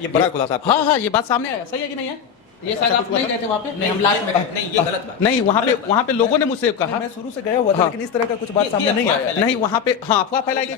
ये बड़ा खुलासा। हाँ हाँ, ये बात सामने आया, सही है कि नहीं है? ये शायद आप नहीं गए थे वहाँ पे? नहीं, हम लास्ट में गए। नहीं, ये गलत बात। नहीं, वहाँ पे लोगों ने मुझसे कहा। मैं शुरू से गया हुआ था, लेकिन इस तरह का कुछ बात सामने नहीं आया। नहीं, वहाँ पे हाँ अफवाह फैलाई गई।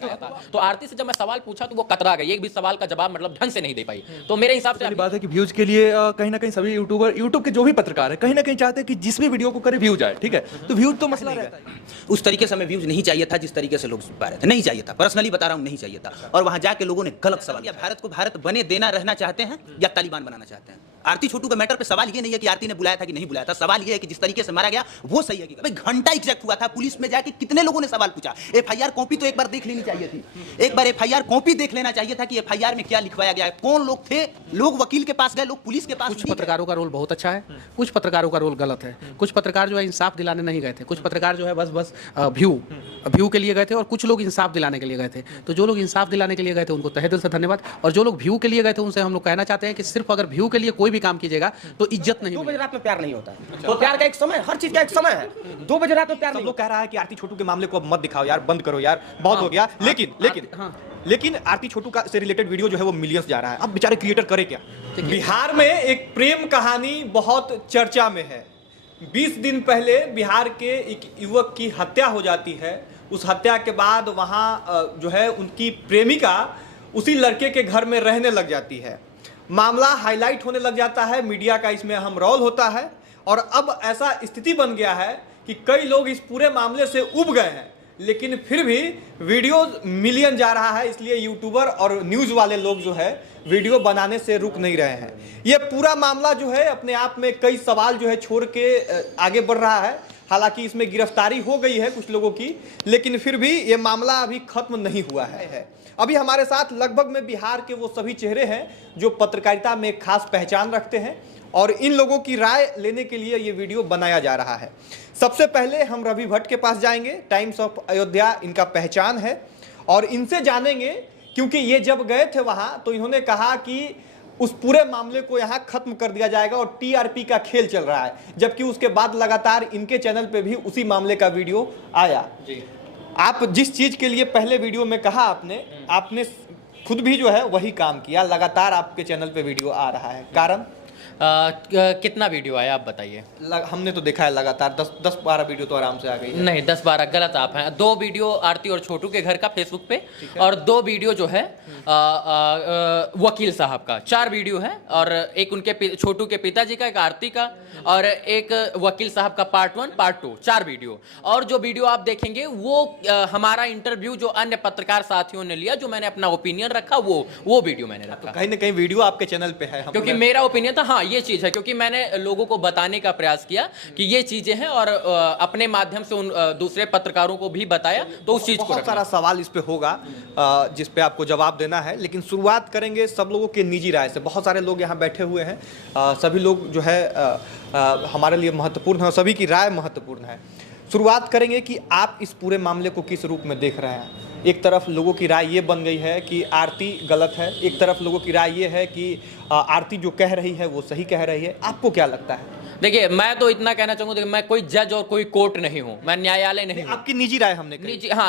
तो आरती से जब मैं सवाल पूछा तो वो कतरा गई, एक भी सवाल का जवाब मतलब ढंग से नहीं दे पाई। तो मेरे हिसाब से पहली बात है कि व्यूज के लिए कहीं ना कहीं सभी यूट्यूब के जो भी पत्रकार है कहीं ना कहीं चाहते हैं कि जिस भी वीडियो को करे व्यू जाए, ठीक है? तो व्यूज तो मसला रहता है। उस तरीके से हमें व्यूज नहीं चाहिए था जिस तरीके से लोग पा रहे थे, नहीं चाहिए था, पर्सनली बता रहा हूँ, नहीं चाहिए था। और वहां जाके लोगों ने गलत सवाल किया। भारत को भारत बने देना रहना चाहते हैं या तालिबान बनाना चाहते हैं? आरती छोटू के मैटर पे सवाल ये नहीं है कि आरती ने बुलाया था कि नहीं बुलाया था, सवाल ये है कि जिस तरीके से मारा गया वो सही है कि भाई घंटा एग्जैक्ट हुआ था, पुलिस में जाके कितने लोगों ने सवाल पूछा, एफआईआर कॉपी तो एक बार देख लेनी चाहिए थी, एक बार एफआईआर कॉपी देख लेना चाहिए था कि एफआईआर में क्या लिखवाया गया है, कौन लोग थे, लोग वकील के पास गए, लोग पुलिस के पास। कुछ पत्रकारों का रोल बहुत अच्छा है, कुछ पत्रकारों का रोल गलत है। कुछ पत्रकार जो है इंसाफ दिलाने नहीं गए थे, कुछ पत्रकार जो है बस व्यू के लिए गए थे, और कुछ लोग इंसाफ दिलाने के लिए गए थे। तो जो लोग इंसाफ दिलाने के लिए गए थे उनको तहे दिल से धन्यवाद, और जो लोग व्यू के लिए गए थे उनसे हम लोग कहना चाहते हैं कि सिर्फ अगर व्यू के लिए कोई भी काम कीजिएगा तो इज्जत नहीं। 2 बजे रात में प्यार नहीं होता है, तो प्यार का एक समय, हर चीज का एक समय है। 2 बजे रात में प्यार सब नहीं लोग कह रहा है कि आरती छोटू के मामले को अब मत दिखाओ यार, बंद करो यार, बहुत हो गया। लेकिन आरती छोटू का से रिलेटेड वीडियो जो है वो मिलियंस जा रहा है। अब बेचारे क्रिएटर करे क्या? बिहार में एक प्रेम कहानी बहुत चर्चा में है। 20 दिन पहले बिहार के एक युवक की हत्या हो जाती है। उस हत्या के बाद वहाँ जो है उनकी प्रेमिका उसी लड़के के घर में रहने लग जाती है। मामला हाईलाइट होने लग जाता है, मीडिया का इसमें अहम रोल होता है, और अब ऐसा स्थिति बन गया है कि कई लोग इस पूरे मामले से उब गए हैं, लेकिन फिर भी वीडियो मिलियन जा रहा है, इसलिए यूट्यूबर और न्यूज़ वाले लोग जो है वीडियो बनाने से रुक नहीं रहे हैं। ये पूरा मामला जो है अपने आप में कई सवाल जो है छोड़ के आगे बढ़ रहा है। हालांकि इसमें गिरफ्तारी हो गई है कुछ लोगों की, लेकिन फिर भी ये मामला अभी खत्म नहीं हुआ है। अभी हमारे साथ लगभग में बिहार के वो सभी चेहरे हैं जो पत्रकारिता में खास पहचान रखते हैं, और इन लोगों की राय लेने के लिए ये वीडियो बनाया जा रहा है। सबसे पहले हम रवि भट्ट के पास जाएंगे, टाइम्स ऑफ अयोध्या इनका पहचान है, और इनसे जानेंगे, क्योंकि ये जब गए थे वहाँ तो इन्होंने कहा कि उस पूरे मामले को यहाँ खत्म कर दिया जाएगा और टीआरपी का खेल चल रहा है, जबकि उसके बाद लगातार इनके चैनल पे भी उसी मामले का वीडियो आया। आप जिस चीज के लिए पहले वीडियो में कहा आपने खुद भी जो है वही काम किया, लगातार आपके चैनल पे वीडियो आ रहा है, कारण? कितना वीडियो आया आप बताइए? हमने तो देखा है लगातार 10-12 वीडियो तो आराम से आ गई है। नहीं, 10-12 गलत आप हैं। 2 वीडियो आरती और छोटू के घर का फेसबुक पे, और 2 वीडियो जो है वकील साहब का। 4 वीडियो है, और एक उनके छोटू के पिताजी का, एक आरती का, और एक वकील साहब का पार्ट 1 पार्ट 2, 4 वीडियो। और जो वीडियो आप देखेंगे वो हमारा इंटरव्यू जो अन्य पत्रकार साथियों ने लिया, जो मैंने अपना ओपिनियन रखा, वो वीडियो मैंने रखा। तो कहीं ना कहीं वीडियो आपके चैनल पे है, क्योंकि मेरा ओपिनियन था, हाँ ये चीज है, क्योंकि मैंने लोगों को बताने का प्रयास किया कि ये चीजें हैं, और अपने माध्यम से उन दूसरे पत्रकारों को भी बताया, तो उस चीज को बहुत सारा सवाल इस पे होगा जिस पे आपको जवाब देना है, लेकिन शुरुआत करेंगे सब लोगों के निजी राय से। बहुत सारे लोग यहाँ बैठे हुए हैं, सभी लोग जो है हमारे लिए महत्वपूर्ण है, सभी की राय महत्वपूर्ण है। शुरुआत करेंगे कि आप इस पूरे मामले को किस रूप में देख रहे हैं। एक तरफ लोगों की राय ये बन गई है कि आरती गलत है, एक तरफ लोगों की राय ये है कि आरती जो कह रही है वो सही कह रही है। आपको क्या लगता है? देखिए, मैं तो इतना कहना चाहूंगा, मैं कोई जज और कोई कोर्ट नहीं हूं, मैं न्यायालय नहीं हूं। आपकी निजी राय हमने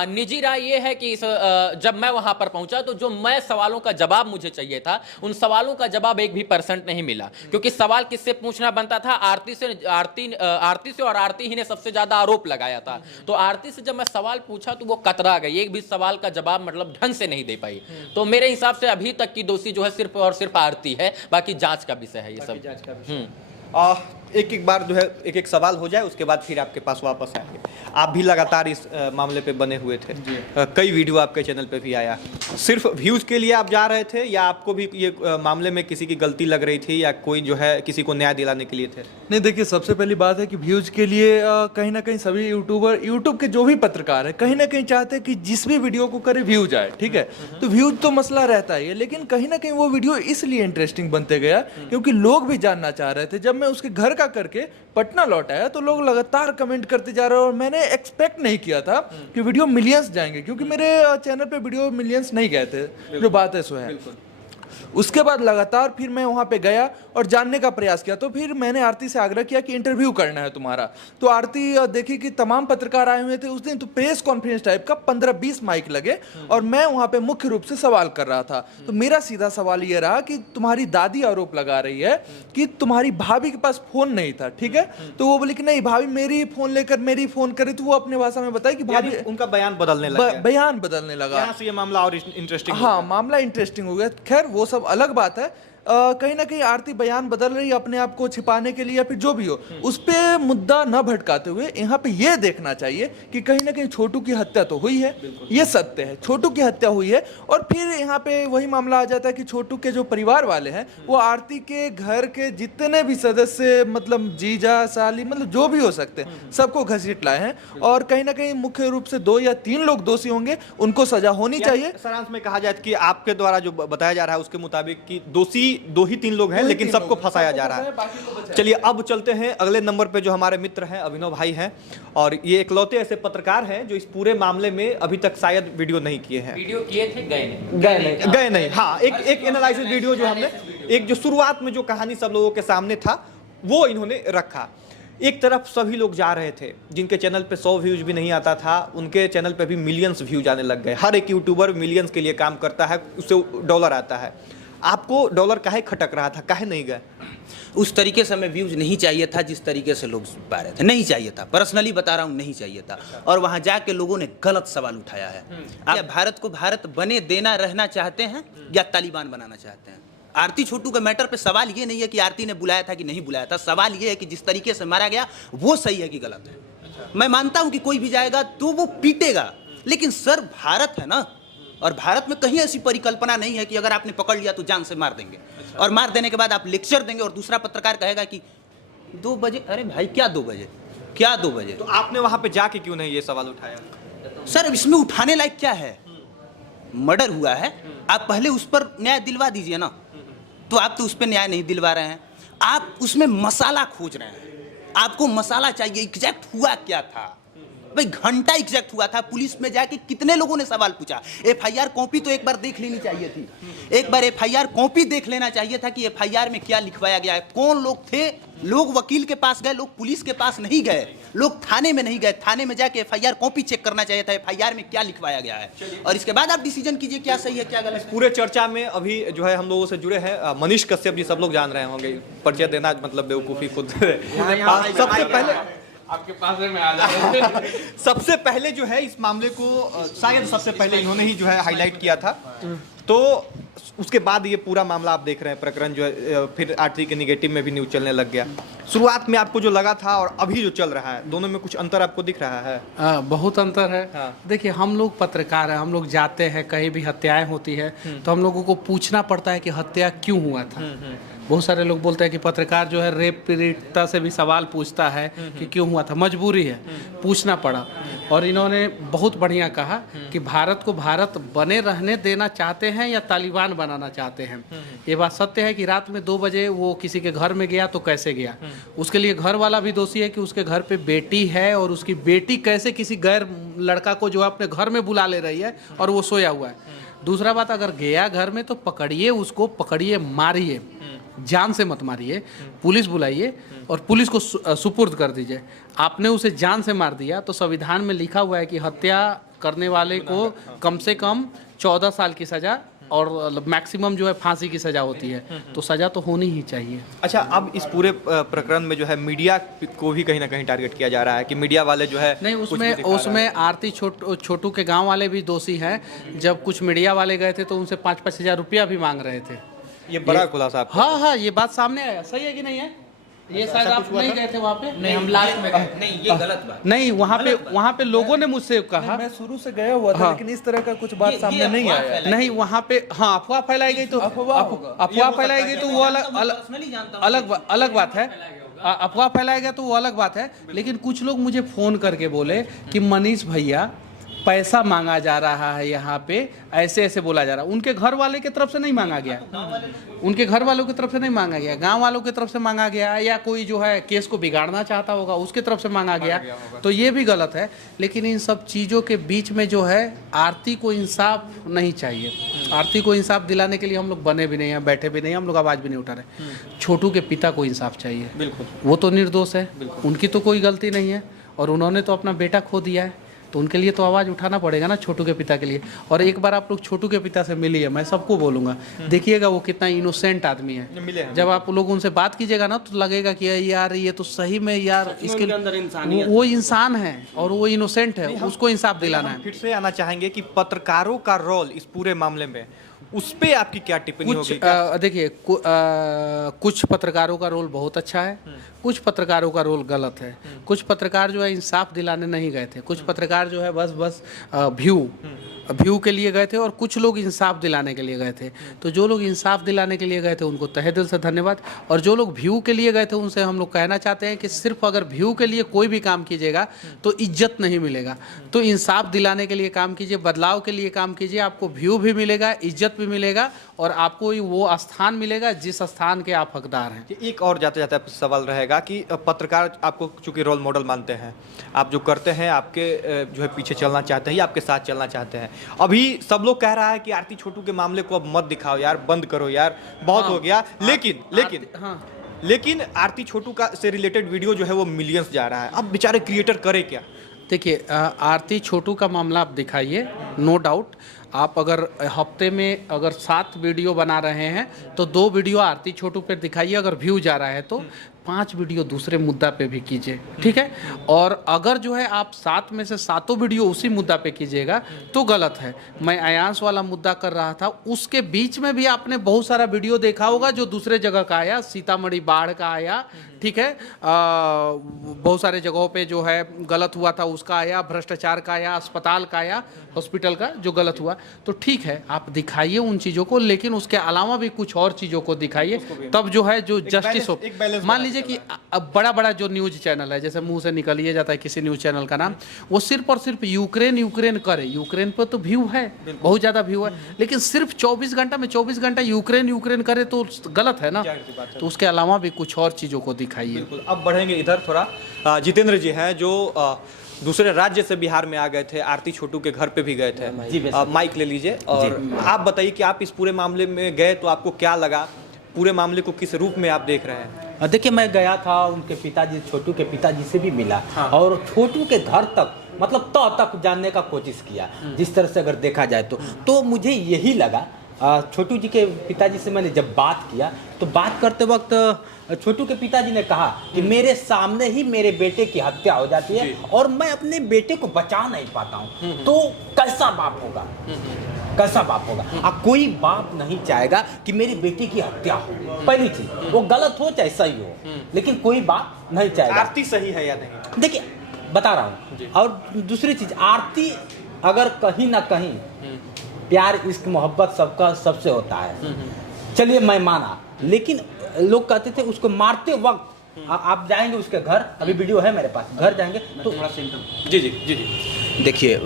निजी राय ये है कि जब मैं वहां पर पहुंचा तो जो मैं सवालों का जवाब मुझे चाहिए था, उन सवालों का जवाब 1 भी % नहीं मिला। क्योंकि सवाल किससे पूछना बनता था? आरती से, और आरती ही ने सबसे ज्यादा आरोप लगाया था। तो आरती से जब मैं सवाल पूछा तो वो कतरा गई, 1 भी सवाल का जवाब मतलब ढंग से नहीं दे पाई। तो मेरे हिसाब से अभी तक की दोषी जो है सिर्फ और सिर्फ आरती है, बाकी जांच का विषय है ये सब। एक बार जो है एक सवाल हो जाए, उसके बाद फिर आपके पास वापस आएंगे। आप भी लगातार इस मामले पे बने हुए थे, कई वीडियो आपके चैनल पे भी आया। सिर्फ व्यूज के लिए आप जा रहे थे, या आपको भी ये मामले में किसी की गलती लग रही थी, या कोई जो है किसी को न्याय दिलाने के लिए थे? नहीं, देखिए, सबसे पहली बात है कि व्यूज के लिए कहीं ना कहीं सभी यूट्यूब के जो भी पत्रकार है कहीं ना कहीं चाहते हैं कि जिस भी वीडियो को करे व्यू जाए, ठीक है? तो व्यूज तो मसला रहता है, लेकिन कहीं ना कहीं वो वीडियो इसलिए इंटरेस्टिंग बनते गया क्योंकि लोग भी जानना चाह रहे थे। जब मैं उसके घर का करके पटना लौट आया तो लोग लगातार कमेंट करते जा रहे हैं, और मैंने एक्सपेक्ट नहीं किया था कि वीडियो मिलियंस जाएंगे, क्योंकि मेरे चैनल पे वीडियो मिलियंस नहीं गए थे, जो बात है सो है। उसके बाद लगातार फिर मैं वहाँ पे गया, और जानने का प्रयास किया। तो फिर मैंने आरती से आग्रह किया कि इंटरव्यू करना है तुम्हारा। तो आरती देखी कि तमाम पत्रकार आए हुए थे उस दिन, तो प्रेस कॉन्फ्रेंस टाइप का 15-20 माइक लगे और मैं वहां पे मुख्य रूप से सवाल कर रहा था। तो मेरा सीधा सवाल ये रहा कि तुम्हारी दादी आरोप लगा रही है कि तुम्हारी भाभी के पास फोन नहीं था, ठीक है? तो वो बोली कि नहीं, भाभी मेरी फोन लेकर मेरी फोन करे। तो वो अपने भाषा में बताई कि भाभी, उनका बयान बदलने लगा, बयान बदलने लगा। यहाँ से ये मामला और इंटरेस्टिंग। हाँ, मामला इंटरेस्टिंग हो गया। खैर वो सब अलग बात है। कहीं ना कहीं आरती बयान बदल रही है अपने आप को छिपाने के लिए या फिर जो भी हो, उस पे मुद्दा न भटकाते हुए यहाँ पे ये देखना चाहिए कि कहीं ना कहीं छोटू की हत्या तो हुई है, ये सत्य है, छोटू की हत्या हुई है। और फिर यहाँ पे वही मामला आ जाता है कि छोटू के जो परिवार वाले हैं वो आरती के घर के जितने भी सदस्य, मतलब जीजा साली, मतलब जो भी हो सकते हैं, सबको घसीट लाए हैं। और कहीं ना कहीं मुख्य रूप से 2 या 3 लोग दोषी होंगे, उनको सजा होनी चाहिए। सारांश में कहा जाए कि आपके द्वारा जो बताया जा रहा है उसके मुताबिक कि दोषी 2 ही 3 लोग हैं, लेकिन सबको फंसाया जा रहा है। चलिए अब चलते हैं अगले नंबर पे, जो हमारे मित्र हैं अभिनव भाई हैं, और ये इकलौते ऐसे पत्रकार हैं जो इस पूरे मामले में अभी तक शायद वीडियो नहीं किए हैं। वीडियो किए थे, गए नहीं। हाँ, एक एनालिसिस वीडियो जो हमने, एक जो शुरुआत में जो कहानी सब लोगों के सामने था वो इन्होंने रखा। एक तरफ सभी लोग जा रहे थे, जिनके चैनल पे 100 व्यूज भी नहीं आता था, उनके चैनल पे भी मिलियंस व्यूज आने लग गए। हर एक यूट्यूबर मिलियंस के लिए काम करता है, उससे डॉलर आता है। आपको डॉलर काहे खटक रहा था, काहे नहीं गए? उस तरीके से हमें व्यूज नहीं चाहिए था जिस तरीके से लोग पा रहे थे, नहीं चाहिए था। पर्सनली बता रहा हूँ, नहीं चाहिए था। और वहां जाके लोगों ने गलत सवाल उठाया है। आप भारत को भारत बने देना रहना चाहते हैं या तालिबान बनाना चाहते हैं? आरती छोटू के मैटर पे सवाल ये नहीं है कि आरती ने बुलाया था कि नहीं बुलाया था, सवाल ये है कि जिस तरीके से मारा गया वो सही है कि गलत है। मैं मानता हूं कि कोई भी जाएगा तो वो पीटेगा, लेकिन सर भारत है ना, और भारत में कहीं ऐसी परिकल्पना नहीं है कि अगर आपने पकड़ लिया तो जान से मार देंगे। और मार देने के बाद आप लेक्चर देंगे और दूसरा पत्रकार कहेगा कि 2 बजे। अरे भाई क्या 2 बजे, क्या 2 बजे? तो आपने वहां पे जाके क्यों नहीं ये सवाल उठाया? सर इसमें उठाने लायक क्या है? मर्डर हुआ है, आप पहले उस पर न्याय दिलवा दीजिए ना। तो आप तो उस पर न्याय नहीं दिलवा रहे हैं, आप उसमें मसाला खोज रहे हैं। आपको मसाला चाहिए, एग्जैक्ट हुआ क्या था भाई? घंटा एग्जैक्ट हुआ था। पुलिस में जाके कितने लोगों ने सवाल पूछा? एफआईआर कॉपी तो एक बार देख लेनी चाहिए थी। एक बार एफआईआर कॉपी देख लेना चाहिए था कि एफआईआर में क्या लिखवाया गया है, कौन लोग थे। लोग वकील के पास गए, लोग पुलिस के पास नहीं गए, लोग थाने में नहीं गए। थाने में जाके एफआईआर कॉपी चेक करना चाहिए था, एफआईआर में क्या लिखवाया गया है, और इसके बाद आप डिसीजन कीजिए क्या सही है क्या गलत। पूरे चर्चा में अभी जो है हम लोगों से जुड़े हैं मनीष कश्यप जी, सब लोग जान रहे होंगे, परिचय देना मतलब बेवकूफ़ी खुद। सबसे पहले आपके पास में आ जाए। सबसे पहले जो है इस मामले को शायद सबसे पहले इन्होंने ही जो है हाईलाइट किया था, तो उसके बाद ये पूरा मामला आप देख रहे हैं, प्रकरण जो है फिर आरती के निगेटिव में भी न्यूज चलने लग गया। शुरुआत में आपको जो लगा था और अभी जो चल रहा है, दोनों में कुछ अंतर आपको दिख रहा है? बहुत अंतर है। हाँ। देखिए हम लोग पत्रकार हैं, हम लोग जाते हैं, कहीं भी हत्याएं होती है तो हम लोगों को पूछना पड़ता है कि हत्या क्यों हुआ था। बहुत सारे लोग बोलते हैं कि पत्रकार जो है रेप पीड़िता से भी सवाल पूछता है कि क्यों हुआ था, मजबूरी है, पूछना पड़ा। और इन्होंने बहुत बढ़िया कहा कि भारत को भारत बने रहने देना चाहते हैं या तालिबान बनाना चाहते हैं। ये बात सत्य है कि रात में 2 बजे वो किसी के घर में गया तो कैसे गया, उसके लिए घर वाला भी दोषी है कि उसके घर पे बेटी है और उसकी बेटी कैसे किसी गैर लड़का को जो अपने घर में बुला ले रही है और वो सोया हुआ है। दूसरा बात, अगर गया घर में तो पकड़िए उसको, पकड़िए, मारिए, जान से मत मारिए, पुलिस बुलाइए और पुलिस को सुपुर्द कर दीजिए। आपने उसे जान से मार दिया तो संविधान में लिखा हुआ है कि हत्या करने वाले को कम से कम 14 साल की सजा और मैक्सिमम जो है फांसी की सजा होती है, तो सजा तो होनी ही चाहिए। अच्छा, अब इस पूरे प्रकरण में जो है मीडिया को भी कहीं ना कहीं टारगेट किया जा रहा है कि मीडिया वाले जो है नहीं, उसमें आरती छोटू के गांव वाले भी दोषी हैं। जब कुछ मीडिया वाले गए थे तो उनसे 5-5 हज़ार रुपया भी मांग रहे थे। ये बड़ा खुलासा। हाँ, ये बात सामने आया। सही है कि नहीं है? ये शायद आप नहीं गए थे वहाँ पे? नहीं, हम लास्ट में गए। नहीं, ये गलत बात। नहीं, वहाँ पे लोगों ने मुझसे कहा। मैं शुरू से गया हुआ था, लेकिन इस तरह का कुछ बात सामने नहीं आया। नहीं, वहाँ पे हाँ अफवाह फैलाई गई तो अफवाह फैलाई गई तो वो अलग बात है। अफवाह फैलाया गया तो वो अलग बात है। लेकिन कुछ लोग मुझे फोन करके बोले कि मनीष भैया पैसा मांगा जा रहा है यहाँ पे, ऐसे ऐसे बोला जा रहा है। उनके घर वाले की तरफ से नहीं मांगा गया, उनके घर वालों की तरफ से नहीं मांगा गया, गांव वालों की तरफ से मांगा गया, या कोई जो है केस को बिगाड़ना चाहता होगा उसके तरफ से मांगा गया, तो ये भी गलत है। लेकिन इन सब चीज़ों के बीच में जो है आरती को इंसाफ नहीं चाहिए। आरती को इंसाफ दिलाने के लिए हम लोग बने भी नहीं हैं, बैठे भी नहीं हैं, हम लोग आवाज़ भी नहीं उठा रहे। छोटू के पिता को इंसाफ चाहिए। बिल्कुल। वो तो निर्दोष है, उनकी तो कोई गलती नहीं है और उन्होंने तो अपना बेटा खो दिया है, तो उनके लिए तो आवाज़ उठाना पड़ेगा ना छोटू के पिता के लिए। और एक बार आप लोग छोटू के पिता से मिलिए, मैं सबको बोलूँगा, देखिएगा वो कितना इनोसेंट आदमी है। मिले हैं। जब आप लोग उनसे बात कीजिएगा ना तो लगेगा कि यार ये तो सही में यार इसके अंदर इंसानियत वो इंसान है और वो इनोसेंट है, उसको इंसाफ दिलाना है। फिर से आना चाहेंगे कि पत्रकारों का रोल इस पूरे मामले में, उस पे आपकी क्या टिप्पणी कुछ होगी? देखिए कुछ पत्रकारों का रोल बहुत अच्छा है, कुछ पत्रकारों का रोल गलत है। कुछ पत्रकार जो है इंसाफ दिलाने नहीं गए थे, कुछ पत्रकार जो है बस व्यू के लिए गए थे और कुछ लोग इंसाफ दिलाने के लिए गए थे। तो जो लोग इंसाफ दिलाने के लिए गए थे उनको तहे दिल से धन्यवाद, और जो लोग व्यू के लिए गए थे उनसे हम लोग कहना चाहते हैं कि सिर्फ अगर व्यू के लिए कोई भी काम कीजिएगा तो इज्जत नहीं मिलेगा। तो इंसाफ दिलाने के लिए काम कीजिए, बदलाव के लिए काम कीजिए, आपको व्यू भी मिलेगा, इज्जत भी मिलेगा और आपको वो स्थान मिलेगा जिस स्थान के आप हकदार हैं। एक और जाते जाते आपसे सवाल रहेगा कि पत्रकार आपको चूंकि रोल मॉडल मानते हैं, आप जो करते हैं आपके जो है पीछे चलना चाहते हैं या आपके साथ चलना चाहते हैं। अभी सब लोग कह रहा है कि आरती छोटू के मामले को अब मत दिखाओ यार, बंद करो यार, बहुत हो गया। लेकिन आरती छोटू का से रिलेटेड वीडियो जो है वो मिलियंस जा रहा है। अब बेचारे क्रिएटर करे क्या? देखिए आरती छोटू का मामला आप दिखाइए, नो डाउट। आप अगर हफ्ते में अगर 7 वीडियो बना रहे हैं तो 2 वीडियो आरती छोटू पे दिखाइए, अगर व्यू जा रहा है तो 5 वीडियो दूसरे मुद्दा पे भी कीजिए, ठीक है। और अगर जो है आप 7 में से 7 वीडियो उसी मुद्दा पे कीजिएगा तो गलत है। मैं अयांश वाला मुद्दा कर रहा था, उसके बीच में भी आपने बहुत सारा वीडियो देखा होगा जो दूसरे जगह का आया, सीतामढ़ी बाढ़ का आया, ठीक है, बहुत सारे जगहों पे जो है गलत हुआ था उसका आया, भ्रष्टाचार का आया, अस्पताल का आया, हॉस्पिटल का जो गलत हुआ। तो ठीक है आप दिखाइए उन चीज़ों को, लेकिन उसके अलावा भी कुछ और चीज़ों को दिखाइए, तब जो है जो जस्टिस हो। मान लीजिए कि अब बड़ा जो न्यूज़ चैनल है, जैसे मुंह से निकल ही जाता है किसी न्यूज़ चैनल का नाम, वो सिर्फ और सिर्फ यूक्रेन करे। यूक्रेन पर तो व्यू है, बहुत ज़्यादा व्यू है, लेकिन सिर्फ 24 घंटा में 24 घंटा यूक्रेन करे तो गलत है ना। तो उसके अलावा भी कुछ और चीज़ों को दिखाइए। बिल्कुल। अब बढ़ेंगे इधर थोड़ा। जितेंद्र जी हैं जो दूसरे राज्य से बिहार में आ गए थे, आरती छोटू के घर पे भी गए थे। माइक ले लीजिए और आप बताइए कि आप इस पूरे मामले में गए तो आपको क्या लगा, पूरे मामले को किस रूप में आप देख रहे हैं? देखिए मैं गया था, उनके पिताजी छोटू के पिताजी से भी मिला और छोटू के घर तक मतलब तक जानने का कोशिश किया। जिस तरह से अगर देखा जाए तो मुझे यही लगा, छोटू जी के पिताजी से मैंने जब बात किया तो बात करते वक्त छोटू के पिताजी ने कहा कि मेरे सामने ही मेरे बेटे की हत्या हो जाती है और मैं अपने बेटे को बचा नहीं पाता हूँ, तो कैसा बाप होगा, कैसा बाप होगा। अब कोई बाप नहीं चाहेगा कि मेरे बेटे की हत्या हो। पहली चीज वो गलत हो चाहे सही हो, लेकिन कोई बाप नहीं चाहेगा। आरती सही है या नहीं? देखिए बता रहा हूँ। और दूसरी चीज, आरती अगर कहीं ना कहीं प्यार इश्क मोहब्बत सबका सबसे होता है, चलिए मैं माना, लेकिन लोग कहते थे उसको मारते वक्त आप जाएंगे उसके घर, अभी वीडियो है मेरे पास, घर जाएंगे तो जी देखिए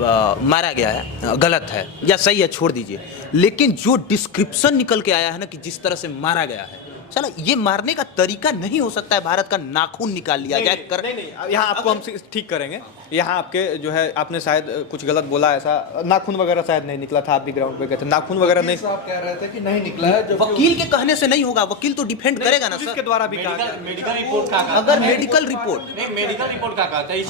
मारा गया है, गलत है या सही है छोड़ दीजिए, लेकिन जो डिस्क्रिप्शन निकल के आया है ना कि जिस तरह से मारा गया है, चलो ये मारने का तरीका नहीं हो सकता है भारत का नाखून निकाल लिया जाए। नहीं, यहाँ आपको हम ठीक करेंगे। यहाँ आपके जो है आपने शायद कुछ गलत बोला, ऐसा नाखून वगैरह शायद नहीं निकला था, आप भी ग्राउंड पे गए थे, नाखून वगैरह नहीं। साहब कह रहे थे कि नहीं निकला है। जब वकील के कहने से नहीं होगा, वकील तो डिफेंड करेगा ना सर। के द्वारा भी कहा मेडिकल रिपोर्ट का अगर मेडिकल रिपोर्ट का कहता है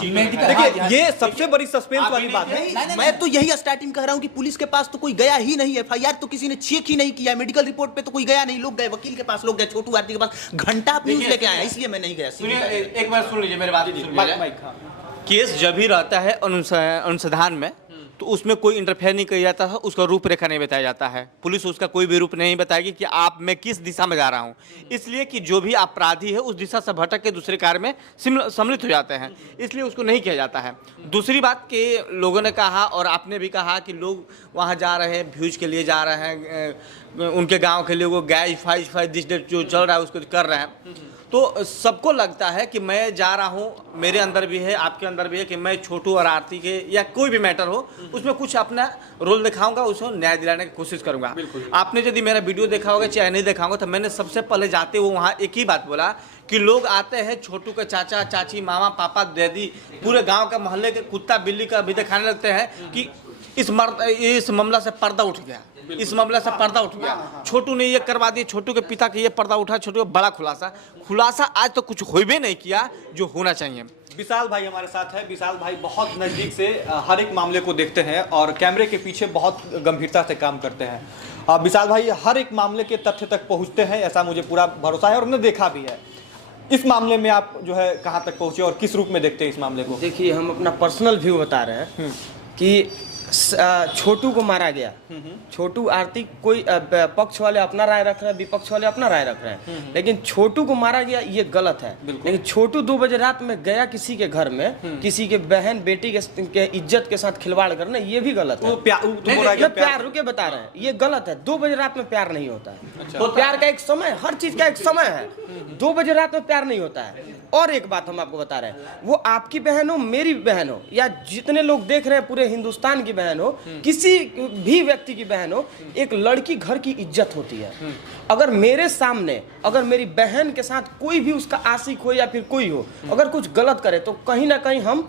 देखिए ये सबसे बड़ी सस्पेंस वाली बात है। मैं तो यही स्टार्टिंग कह रहा हूँ कि पुलिस के पास तो कोई गया ही नहीं, एफआईआर तो किसी ने चेक ही नहीं किया, मेडिकल रिपोर्ट पे तो कोई गया नहीं, लोग गए वकील के पास, लोग गए छोटू आरती के पास, घंटा न्यूज लेके आया, इसलिए मैं नहीं गया। सुनिए एक बार सुन लीजिए मेरी बात सुन लीजिए। केस जब भी रहता है अनुसंधान में तो उसमें कोई इंटरफेयर नहीं किया जाता है, उसका रूपरेखा नहीं बताया जाता है, पुलिस उसका कोई भी रूप नहीं बताएगी कि आप मैं किस दिशा में जा रहा हूं, इसलिए कि जो भी अपराधी है उस दिशा से भटक के दूसरे कार्य में सम्मिलित हो जाते हैं, इसलिए उसको नहीं किया जाता है। दूसरी बात कि लोगों ने कहा और आपने भी कहा कि लोग वहाँ जा रहे हैं, व्यूज के लिए जा रहे हैं, उनके गाँव के लिए वो गैज फाइज जिस जो चल रहा है उसको कर रहे हैं, तो सबको लगता है कि मैं जा रहा हूँ, मेरे अंदर भी है, आपके अंदर भी है कि मैं छोटू और आरती के या कोई भी मैटर हो उसमें कुछ अपना रोल दिखाऊंगा, उसको न्याय दिलाने की कोशिश करूंगा। आपने यदि मेरा वीडियो देखा होगा चाहे नहीं देखा होगा, तो मैंने सबसे पहले जाते हुए वहाँ एक ही बात बोला कि लोग आते हैं, छोटू के चाचा चाची मामा पापा दादी पूरे गाँव का मोहल्ले के कुत्ता बिल्ली का भी दिखाने लगते हैं कि इस मामला से पर्दा उठ गया, इस मामला से पर्दा उठ गया। छोटू ने ये करवा दिया, छोटू के पिता के ये पर्दा उठा, छोटू का बड़ा खुलासा आज तो कुछ हो भी नहीं किया जो होना चाहिए। विशाल भाई हमारे साथ है। विशाल भाई बहुत नज़दीक से हर एक मामले को देखते हैं और कैमरे के पीछे बहुत गंभीरता से काम करते हैं। विशाल भाई हर एक मामले के तथ्य तक पहुंचते हैं, ऐसा मुझे पूरा भरोसा है और उन्होंने देखा भी है। इस मामले में आप जो है कहां तक पहुंचे और किस रूप में देखते हैं इस मामले को? देखिए, हम अपना पर्सनल व्यू बता रहे हैं कि छोटू को मारा गया। छोटू आरती कोई पक्ष वाले अपना राय रख रहे हैं, विपक्ष वाले अपना राय रख रहे हैं, लेकिन छोटू को मारा गया ये गलत है। लेकिन छोटू 2 बजे रात में गया किसी के घर में, किसी के बहन बेटी के इज्जत के साथ खिलवाड़ करना, ये भी गलत है। प्यार रुके बता रहे हैं, ये गलत है। 2 बजे रात में प्यार नहीं होता है। तो प्यार का एक समय, हर चीज का एक समय है। 2 बजे रात में प्यार नहीं होता है। और एक बात हम आपको बता रहे हैं, वो आपकी बहन हो, मेरी बहन हो, या जितने लोग देख रहे हैं पूरे हिंदुस्तान की बहन हो, किसी भी व्यक्ति की बहन हो, एक लड़की घर की इज्जत होती है। अगर मेरे सामने, अगर मेरी बहन के साथ कोई भी उसका आशिक हो या फिर कोई हो, अगर कुछ गलत करे तो कहीं ना कहीं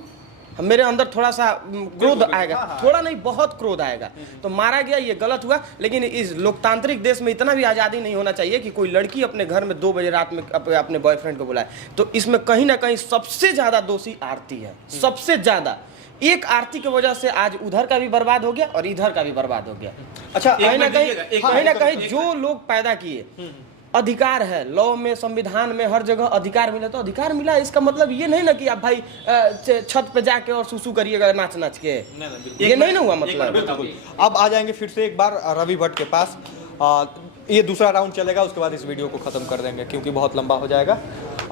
मेरे अंदर थोड़ा सा क्रोध आएगा। थोड़ा नहीं, बहुत क्रोध आएगा। तो मारा गया, ये गलत हुआ। लेकिन इस लोकतांत्रिक देश में इतना भी आज़ादी नहीं होना चाहिए कि कोई लड़की अपने घर में 2 बजे रात में अपने बॉयफ्रेंड को बुलाए। तो इसमें कहीं ना कहीं सबसे ज़्यादा दोषी आरती है, सबसे ज़्यादा। एक आरती की वजह से आज उधर का भी बर्बाद हो गया और इधर का भी बर्बाद हो गया। अच्छा, कहीं ना कहीं जो लोग पैदा किए, अधिकार है, लॉ में, संविधान में, हर जगह अधिकार मिला, तो अधिकार मिला। इसका मतलब ये नहीं ना कि आप भाई छत पे जाके और सुसु करिएगा नाच नाच के, ये नहीं ना हुआ मतलब। अब आ जाएंगे फिर से एक बार रवि भट्ट के पास। ये दूसरा राउंड चलेगा, उसके बाद इस वीडियो को खत्म कर देंगे क्योंकि बहुत लंबा हो जाएगा।